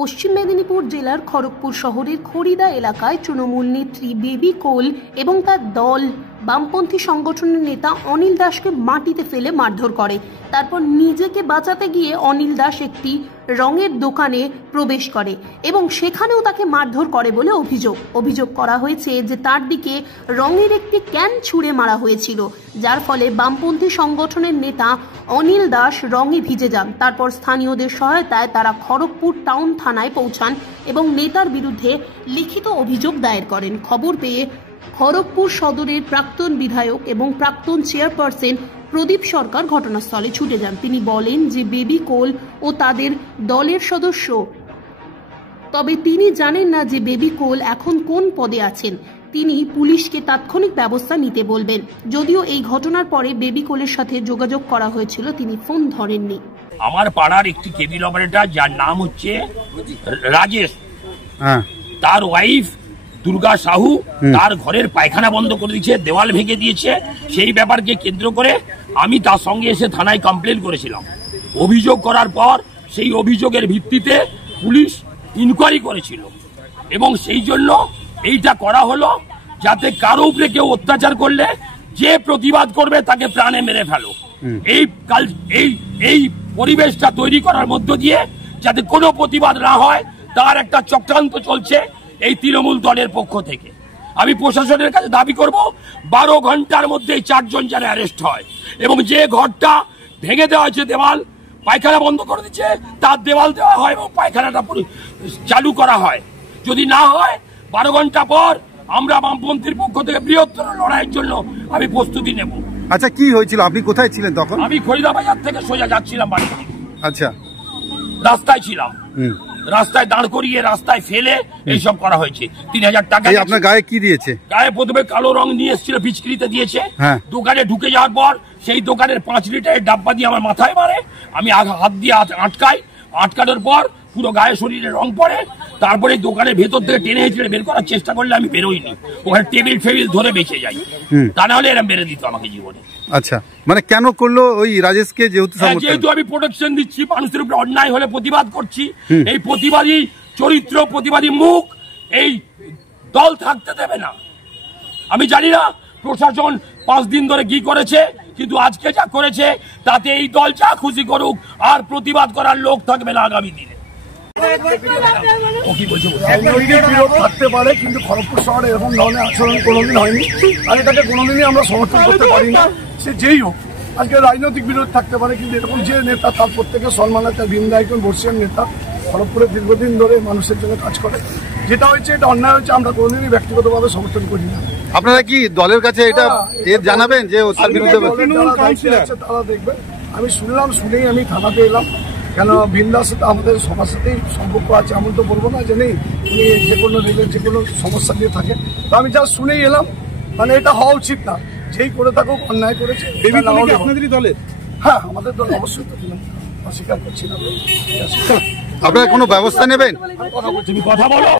পশ্চিম মেদিনীপুর জেলার খড়গপুর শহরের খড়িদা এলাকায় তৃণমূল নেত্রী বেবি কোল এবং তার দল বামপন্থী সংগঠনের নেতা অনিল দাসকে মাটিতে ফেলে মারধর করে। তারপর নিজেকে বাঁচাতে গিয়ে অনিল দাস একটি রঙের দোকানে প্রবেশ করে এবং সেখানেও তাকে মারধর করে বলে অভিযোগ করা হয়েছে যে তার দিকে রঙের একটি ক্যান ছুঁড়ে মারা হয়েছিল, যার ফলে বামপন্থী সংগঠনের নেতা অনিল দাস রঙে ভিজে যান। তারপর স্থানীয়দের সহায়তায় তারা খড়গপুর টাউন থানায় পৌঁছান এবং নেতার বিরুদ্ধে লিখিত অভিযোগ দায়ের করেন। খবর পেয়ে খড়গপুর সদরের প্রাক্তন বিধায়ক এবং প্রাক্তন চেয়ারপারসন প্রদীপ সরকার ঘটনাস্থলে ছুটে যান। তিনি বলেন যে বেবি কোল ও তাদের দলের সদস্য, তবে তিনি জানেন না যে বেবি কোল এখন কোন পদে আছেন। তিনি পুলিশকে তাৎক্ষণিক ব্যবস্থা নিতে বলবেন। যদিও এই ঘটনার পরে বেবি কোলের সাথে যোগাযোগ করা হয়েছিল, তিনি ফোন ধরেননি। আমার পাড়ার একটি কেবিল অপারেটর যার নাম হচ্ছে রাজেশ, তার ওয়াইফ দুর্গা সাহু তার ঘরের পায়খানা বন্ধ করে দিয়েছে, দেওয়াল ভেঙে দিয়েছে। সেই ব্যাপারকে কেন্দ্র করে আমি তার সঙ্গে এসে থানায় কমপ্লেন করেছিলাম। অভিযোগ করার পর সেই অভিযোগের ভিত্তিতে পুলিশ ইনকোয়ারি করেছিল এবং সেই জন্য এইটা করা হলো যাতে কারো উপরে কেউ অত্যাচার করলে যে প্রতিবাদ করবে তাকে প্রাণে মেরে ফেলো। এই পরিবেশটা তৈরি করার মধ্য দিয়ে যাতে কোনো প্রতিবাদ না হয় তার একটা চক্রান্ত চলছে এই তৃণমূল দলের পক্ষ থেকে। আমি প্রশাসনের কাছে দাবি করব 12 ঘন্টার মধ্যে 4 জন যেন অ্যারেস্ট হয় এবং যে ঘরটা ভেঙে দেওয়া হয়েছে, দেওয়াল পায়খানা বন্ধ করে দিচ্ছে, তার দেওয়াল দেওয়া হয় এবং পায়খানাটা চালু করা হয়। যদি না হয় 12 ঘন্টা পর আমরা বামপন্থীর পক্ষ থেকে বৃহত্তর লড়াইয়ের জন্য আমি প্রস্তুতি নেব। আচ্ছা, কি হয়েছিল? আপনি কোথায় ছিলেন তখন? আমি খড়িদা বাজার থেকে সোজা যাচ্ছিলাম বাড়ি। আচ্ছা, রাস্তায় ছিলাম, রাস্তায় দাঁড় করিয়ে রাস্তায় ফেলে এইসব করা হয়েছে। 3000 টাকা। আপনার গায়ে কি দিয়েছে? গায়ে প্রথমে কালো রং নিয়ে এসেছিল, পিচকিরিতে দিয়েছে। দোকানে ঢুকে যাওয়ার পর সেই দোকানের 5 লিটারের ডাব্বা দিয়ে আমার মাথায় মারে। আমি হাত দিয়ে আটকানোর পর পুরো গায়ে শরীরে রং পড়ে। তারপরে দোকানের ভেতর থেকে টেনে হেঁচড়ে বের করার চেষ্টা করলে আমি বেরোইনি, ওখানে টেবিল ফেবিল ধরে বেঁচে যাই। তা না হলে এরা মেরে দিত আমাকে জীবনে। আচ্ছা, মানে কেন করলো ওই রাজেশকে? যেহেতু আমি প্রোটেকশন দিচ্ছি, মানুষের উপরে অন্যায় হলে প্রতিবাদ করছি। এই প্রতিবাদী চরিত্র, প্রতিবাদী মুখ এই দল থাকতে দেবে না। আমি জানি না প্রশাসন 5 দিন ধরে কি করেছে, কিন্তু আজকে যা করেছে তাতে এই দল যা খুশি করুক আর প্রতিবাদ করার লোক থাকবে না আগামী দিনে। থাকতে পারে, কিন্তু খড়গপুর শহরে এরকম ধরনের আচরণ কোনোদিন হয়নি আর এটাকে কোনোদিনই আমরা সমর্থন করতে পারি না। সে যেই হোক, আজকে রাজনৈতিক বিরোধ থাকতে পারে, কিন্তু এরকম যে নেতা তার প্রত্যেকে সম্মান আছে। ভিন্দা একজন বর্ষিয়ান নেতা, খড়গপুরে দীর্ঘদিন ধরে মানুষের জন্য কাজ করে। যেটা হয়েছে এটা অন্যায় হয়েছে, আমরা কোনোদিনই ব্যক্তিগতভাবে সমর্থন করি না। আপনারা কি দলের কাছে এটা জানাবেন যে তার বিরুদ্ধে তারা দেখবেন? আমি শুনেই আমি থানাতে এলাম। কেন, ভিন্দার সাথে আমাদের সবার সাথেই সম্পর্ক আছে, এমন তো বলবো না যে নেই। উনি যে কোনো রেলের যে কোনো সমস্যা নিয়ে থাকে, তো আমি যা শুনেই এলাম। মানে এটা হওয়া উচিত না, যেই করে থাকুক অন্যায় করেছে। আপনাদেরই দলের? হ্যাঁ, আমাদের দল অবশ্যই, অস্বীকার করছি না। আপনারা কোনো ব্যবস্থা নেবেন? কথা বলো।